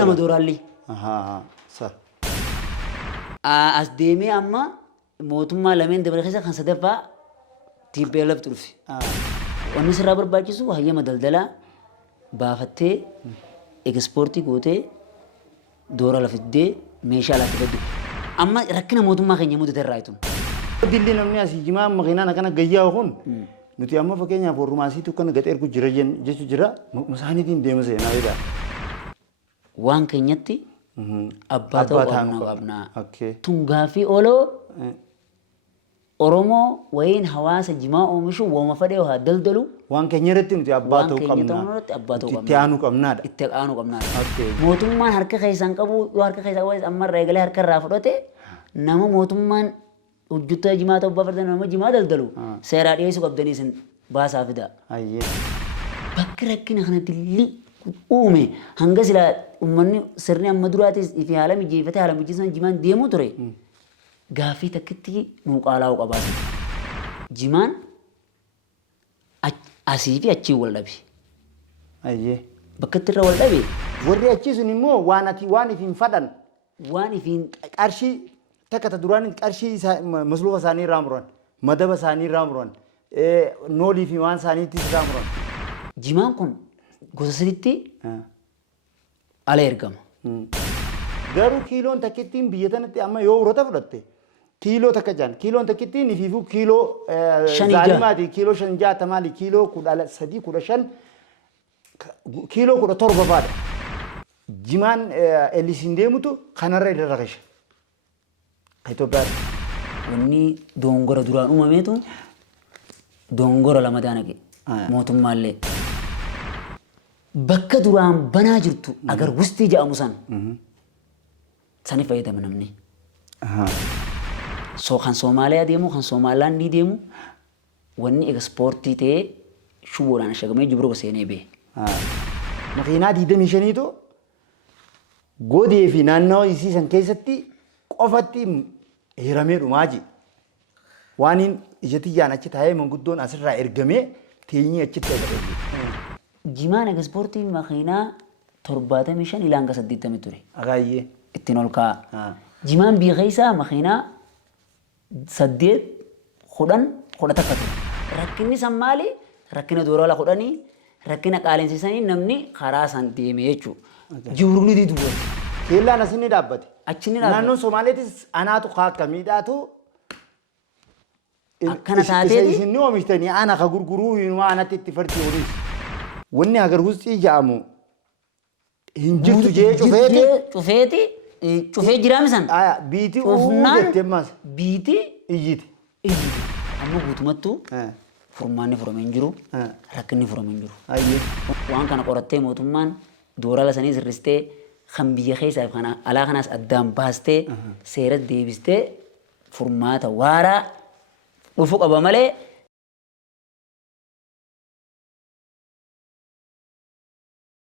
nama dooraalli. صح As deemee amma mootummaa lameen dabalee keessa kan sadaffaa TPLF turfi. Wanni sirraa barbaachisu hayyama daldalaa baafattee ekspoortii gootee doora lafiddee meeshaa alaatti gaddu. Amma rakkina mootummaa keenya mudate irraa itun. dilli namni asii jimaa makiinaan akkana gayyaa kun nuti amma fakkeenyaaf warrumaasiitu kan gad ergu jira jechu jira masaaniitiin deema seenaa jedha. Waan keenyatti abbaa ta'uu qabna. Okay. Tungaa fi oloo Oromoo wayiin hawaasa jimaa oomishu wooma fadhee haa daldalu. Waan keenya irratti nuti abbaa ta'uu qabna. Itti aanu qabnaadha. Itti aanu qabnaadha. Mootummaan harka keessaan qabu yoo harka keessaa qabu amma reegalee harka irraa fudhate nama mootummaan hojjettoota jimaa ta'uu baafatanii nama jimaa daldalu seeraa dhiyeessuu qabdanii isin baasaa fida. Bakki rakkina kana dilli uume hanga silaa uummanni sirni amma duraatis fi haala mijeeffatee haala mijeessan jimaan deemuu ture. Gaaffii takkitti nuu qaalaa'uu qabaatan. Jimaan asii fi achii wal dhabe. Bakka itti irra wal dhabe. Warri achii sun immoo waan ifiin fadhan. Waan ifiin qarshii takka ta duraan qarshii masluufa isaanii irraa muran madaba isaanii irraa muran noolii fi waan isaaniitti irraa muran. Jimaan kun gosa sadiitti ala ergama. Garuu kiiloon takkittiin biyya tanatti amma yoo urota fudhatte kiiloo takka jaan kiiloon takkittiin ifiifuu kiiloo zaalimaati kiiloo 5 maali kiiloo 13 15 kiiloo 17 baadha. Jimaan elisiin deemutu kanarra irra rakasha. Itoophiyaa. Wanni dongora duraan uumameetu dongora lama daanage mootummaallee. Bakka duraan banaa jirtu agar wustii jedhamu san sani fayyadama namni. So kan Somaaliyaa deemu kan Somaalaandii deemu wanni ekspoortii ta'ee shuboodhaan ashagamee Jibroo seenee bee. Makiinaa 25tu godee fi naannawaa isii san keessatti qofatti hiramee dhumaaji. Waan ijatti yaan achi taa'ee manguddoon asirraa ergamee teenyee achitti eegalee. Jimaan ekspoortii makiinaa 75 ilaa hanga 80 ture. Agaayyee. Ittiin ol kaa'a. Jimaan biyya keessaa makiinaa 8 10 takka ture. Rakkinni san maali? Rakkina doorala 10 rakkina qaaleensiisanii namni karaa san deeme jechuudha. Jibruu ni duwwaa. Keellaan asinni dhaabbate. Achini dhaabbate. Naannoon Somaaleetis anaatu akka miidhaatu akkana taateeti. Isinni oomishtanii ana ka gurguruu hinumaa anatti itti farti oolisi. Wanni agar hustii ja'amu hin jirtu jee cufeeti. Cufee jiraami san. Biitii uumuu jettee maas. Biitii iyyiti. Amma guutumattuu furmaanni furamee hin jiru rakkinni furamee hin jiru. Waan kana qorattee mootummaan doorala sanii sirristee kan biyya keessaa fi alaa kanaas addaan baastee seera deebistee furmaata waaraa dhufuu qaba malee